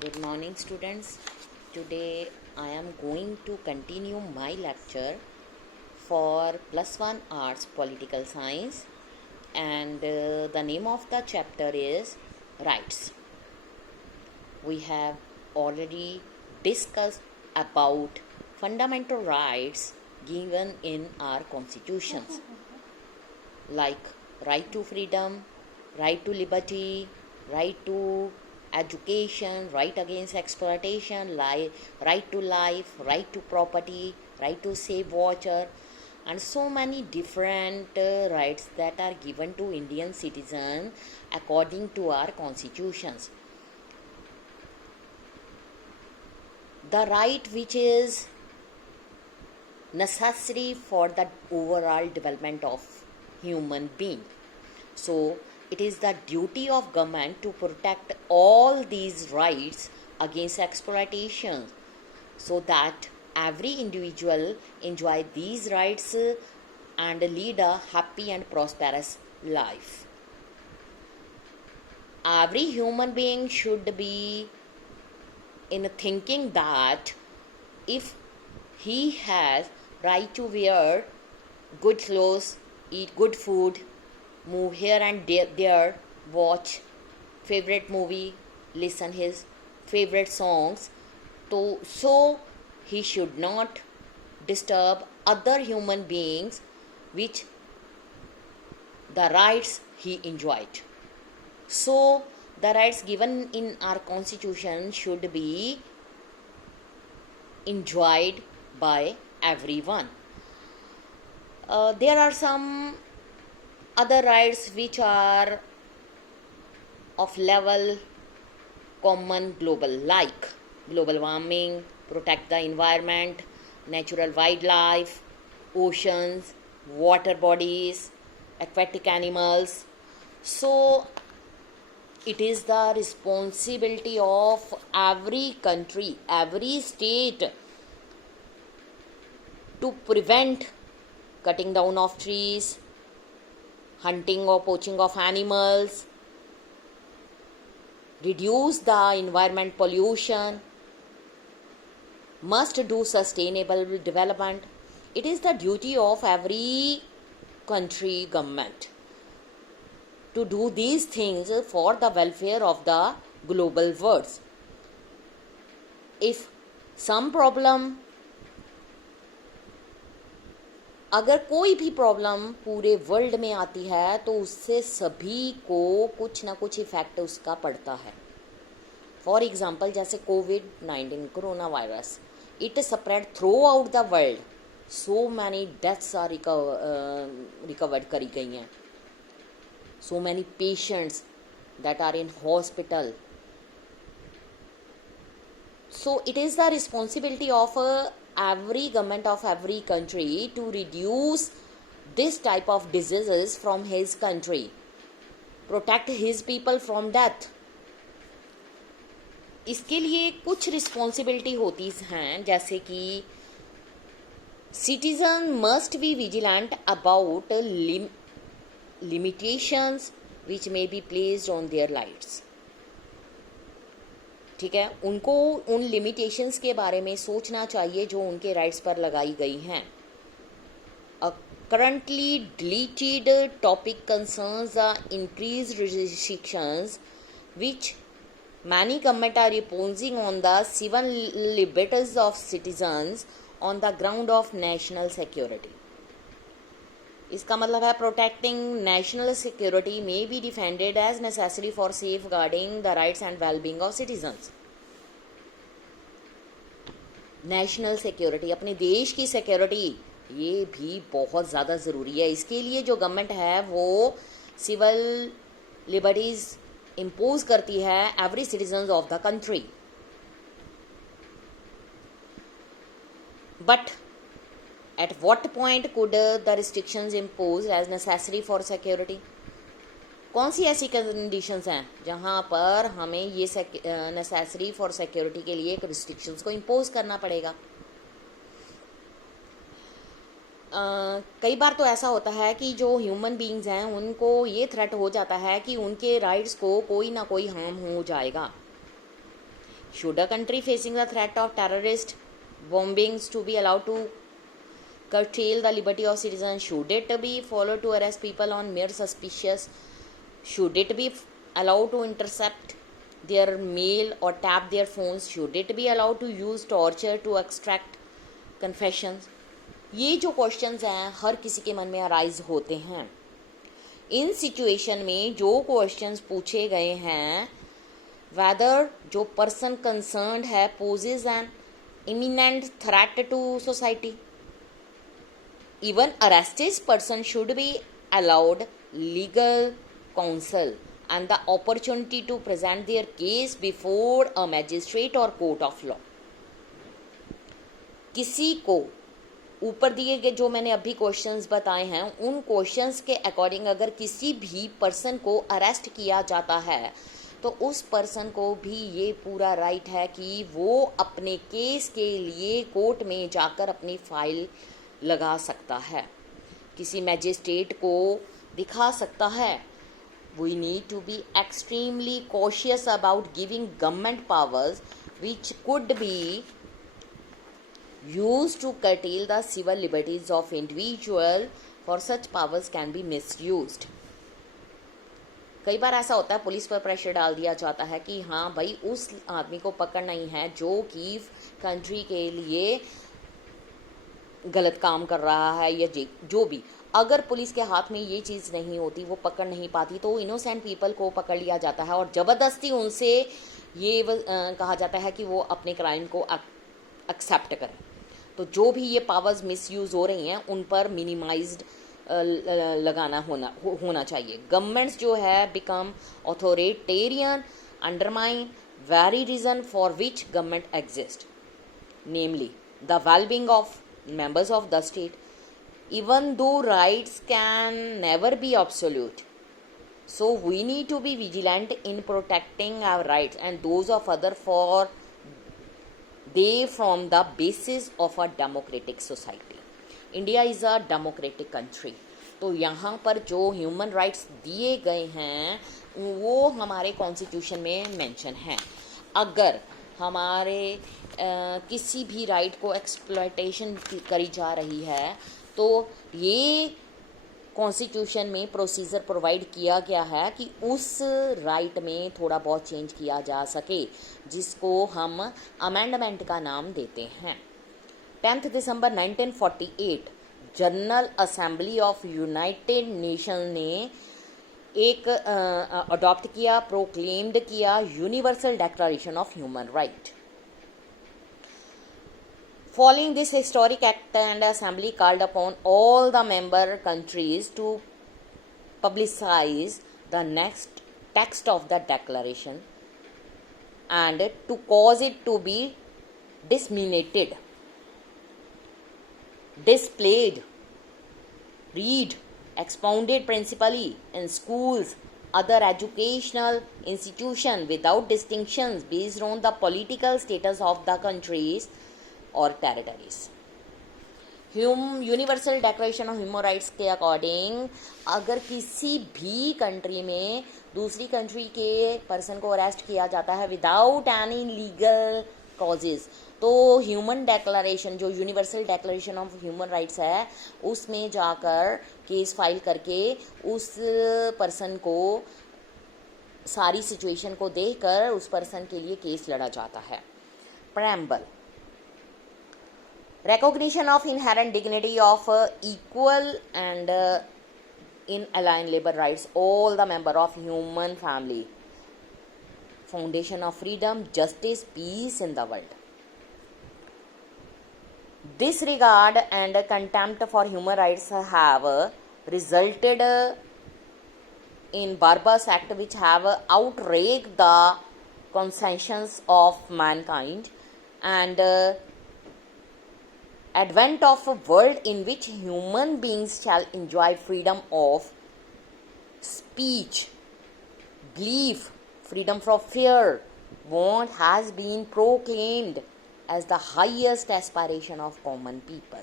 Good morning, students. Today I am going to continue my lecture for plus one arts political science, and the name of the chapter is rights. We have already discussed about fundamental rights given in our constitutions, like right to freedom, right to liberty, right to education, right against exploitation, right to life, right to property, right to safe water, and so many different rights that are given to Indian citizens according to our constitutions. The right which is necessary for the overall development of human being. So it is the duty of government to protect all these rights against exploitation, so that every individual enjoy these rights and lead a happy and prosperous life. Every human being should be in thinking that if he has right to wear good clothes, eat good food, move here and there, watch favorite movie, listen his favorite songs, so he should not disturb other human beings which the rights he enjoyed. So the rights given in our constitution should be enjoyed by everyone. There are some other rights which are of level common global, like global warming, protect the environment, natural wildlife, oceans, water bodies, aquatic animals. So it is the responsibility of every country, every state, to prevent cutting down of trees, hunting or poaching of animals, reduce the environment pollution, must do sustainable development. It is the duty of every country government to do these things for the welfare of the global world. If some problem, अगर कोई भी problem पूरे world में आती है तो उससे सभी को कुछ ना कुछ इफेक्ट उसका पड़ता है. फॉर एग्जाम्पल, जैसे कोविड-19 corona virus, it spread throughout the world. So many deaths are recovered करी गई हैं. So many patients that are in hospital. So it is the responsibility of every government of every country to reduce this type of diseases from his country, protect his people from death. इसके लिए कुछ responsibility होती हैं, जैसे कि citizen must be vigilant about limitations which may be placed on their rights. ठीक है, उनको उन लिमिटेशंस के बारे में सोचना चाहिए जो उनके राइट्स पर लगाई गई हैं. Currently deleted topic concerns the increased restrictions which many government are imposing on the civil liberties of citizens on the ground of national security. इसका मतलब है protecting national security may be defended as necessary for safeguarding the rights and well-being of citizens. National security, अपने देश की security, ये भी बहुत ज़्यादा ज़रूरी है. इसके लिए जो गवर्नमेंट है वो सिविल लिबर्टीज़ इम्पोज करती है every citizen of the country. But at what point could the restrictions imposed as necessary for security? कौन सी ऐसी कंडीशंस हैं जहाँ पर हमें ये नेसेसरी फॉर सिक्योरिटी के लिए रिस्ट्रिक्शंस को इम्पोज करना पड़ेगा? कई बार तो ऐसा होता है कि जो ह्यूमन बीइंग्स हैं उनको ये थ्रेट हो जाता है कि उनके राइट्स को कोई ना कोई हार्म हो जाएगा. Should a country facing the threat of terrorist bombings to be allowed to curtail the liberty of citizens? Should it be followed to arrest people on mere suspicious? Should it be allowed to intercept their mail or tap their phones? Should it be allowed to use torture to extract confessions? ये जो questions हैं हर किसी के मन में arise होते हैं. इन situation में जो क्वेश्चंस पूछे गए हैं, whether जो पर्सन कंसर्न्ड है poses an imminent threat to society. Even arrested person should be allowed legal counsel and the opportunity to present their case before a magistrate or court of law. किसी को ऊपर दिए गए जो मैंने अभी क्वेश्चंस बताए हैं उन क्वेश्चंस के अकॉर्डिंग अगर किसी भी पर्सन को अरेस्ट किया जाता है तो उस पर्सन को भी ये पूरा राइट है कि वो अपने केस के लिए कोर्ट में जाकर अपनी फाइल लगा सकता है, किसी मैजिस्ट्रेट को दिखा सकता है. We need to be extremely cautious about giving government powers which could be used to curtail the civil liberties of individual, for such powers can be misused. कई बार ऐसा होता है पुलिस पर प्रेशर डाल दिया जाता है कि हाँ भाई उस आदमी को पकड़ना ही है जो कि कंट्री के लिए गलत काम कर रहा है या जो भी. अगर पुलिस के हाथ में ये चीज़ नहीं होती, वो पकड़ नहीं पाती, तो इनोसेंट पीपल को पकड़ लिया जाता है और ज़बरदस्ती उनसे ये कहा जाता है कि वो अपने क्राइम को एक्सेप्ट करें. तो जो भी ये पावर्स मिसयूज़ हो रही हैं उन पर मिनिमाइज्ड लगाना होना चाहिए. गवर्नमेंट्स जो है become authoritarian undermine very reason for which government exist, namely the wellbeing of members of the state, even though rights can never be absolute. So we need to be vigilant in protecting our rights and those of other, for they form the basis of a democratic society. India is a democratic country. तो यहाँ पर जो human rights दिए गए हैं वो हमारे constitution में मेंशन हैं. अगर हमारे किसी भी राइट को एक्सप्लॉयटेशन करी जा रही है तो ये कॉन्स्टिट्यूशन में प्रोसीजर प्रोवाइड किया गया है कि उस राइट में थोड़ा बहुत चेंज किया जा सके, जिसको हम अमेंडमेंट का नाम देते हैं. 10 दिसंबर 1948 general assembly of United nation ने एक अडॉप्ट किया, प्रोक्लेम्ड किया universal declaration of human right. Following this historic act, and assembly called upon all the member countries to publicize the next text of the declaration and to cause it to be disseminated, displayed, read, expounded principally in schools, other educational institutions without distinctions based on the political status of the countries और territories. Universal declaration of human rights के according अगर किसी भी country में दूसरी country के person को arrest किया जाता है विदाउट एनी लीगल कॉजेज, तो ह्यूमन डिक्लेरेशन जो universal declaration of human rights है उसमें जाकर केस फाइल करके उस पर्सन को सारी सिचुएशन को देखकर उस पर्सन के लिए केस लड़ा जाता है. Preamble. Recognition of inherent dignity of equal and inalienable labor rights all the member of human family. Foundation of freedom, justice, peace in the world. Disregard and contempt for human rights have resulted in barbarous acts which have outraged the conscience of mankind and advent of a world in which human beings shall enjoy freedom of speech, belief, freedom from fear, want has been proclaimed as the highest aspiration of common people.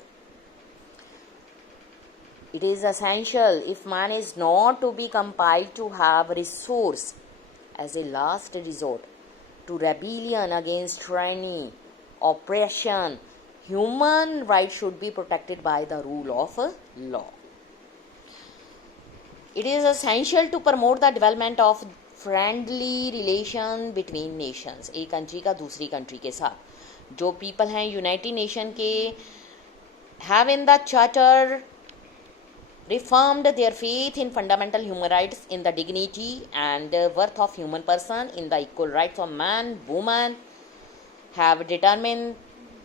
It is essential, if man is not to be compelled to have resource as a last resort, to rebellion against tyranny, oppression. Human rights should be protected by the rule of law. It is essential to promote the development of friendly relation between nations. एक country का दूसरी country के साथ जो people हैं United nation के have in the charter reaffirmed their faith in fundamental human rights, in the dignity and worth of human person, in the equal rights of man, woman, have determined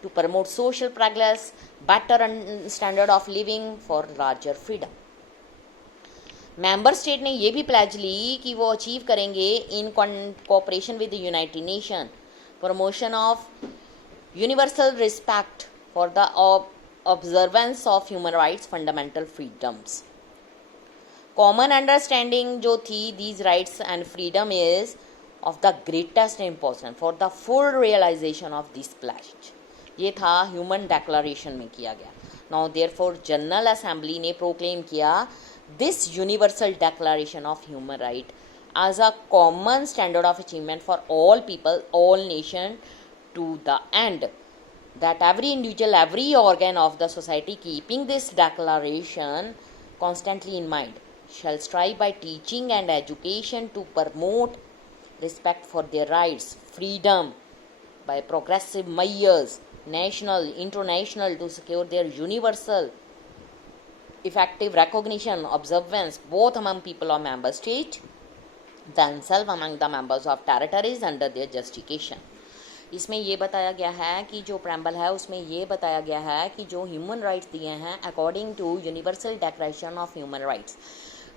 to promote social progress, better standard of living for larger freedom. Member state ने ये भी pledge ली कि वो achieve करेंगे in cooperation with the United Nation promotion of universal respect for the observance of human rights fundamental freedoms. Common understanding जो थी these rights and freedom is of the greatest importance for the full realisation of this pledge. ये था human declaration में किया गया. Now therefore general assembly ने proclaim किया this universal declaration of human right as a common standard of achievement for all people, all nation, to the end that every individual, every organ of the society keeping this declaration constantly in mind shall strive by teaching and education to promote respect for their rights, freedom by progressive measures, national, international, to secure their universal effective recognition, observance both among people of member state, themselves among the members of territories under their justification. इसमें ये बताया गया है कि जो preamble है उसमें ये बताया गया है कि जो ह्यूमन राइट्स दिए हैं according to universal declaration of human rights,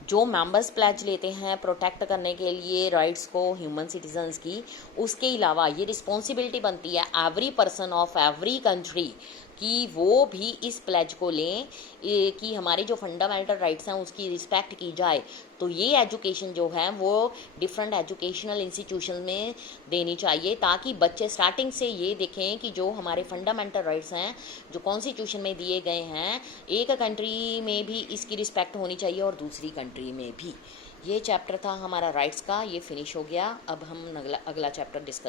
जो मेंबर्स प्लेज लेते हैं प्रोटेक्ट करने के लिए राइट्स को ह्यूमन सिटीजन्स की, उसके अलावा ये रिस्पॉन्सिबिलिटी बनती है every person of every country कि वो भी इस प्लेज को लें कि हमारे जो फंडामेंटल राइट्स हैं उसकी रिस्पेक्ट की जाए. तो ये एजुकेशन जो है वो डिफरेंट एजुकेशनल इंस्टीट्यूशन में देनी चाहिए ताकि बच्चे स्टार्टिंग से ये देखें कि जो हमारे फंडामेंटल राइट्स हैं जो कॉन्स्टिट्यूशन में दिए गए हैं एक कंट्री में भी इसकी रिस्पेक्ट होनी चाहिए और दूसरी कंट्री में भी. ये चैप्टर था हमारा राइट्स का, ये फिनिश हो गया. अब हम अगला चैप्टर डिस्कस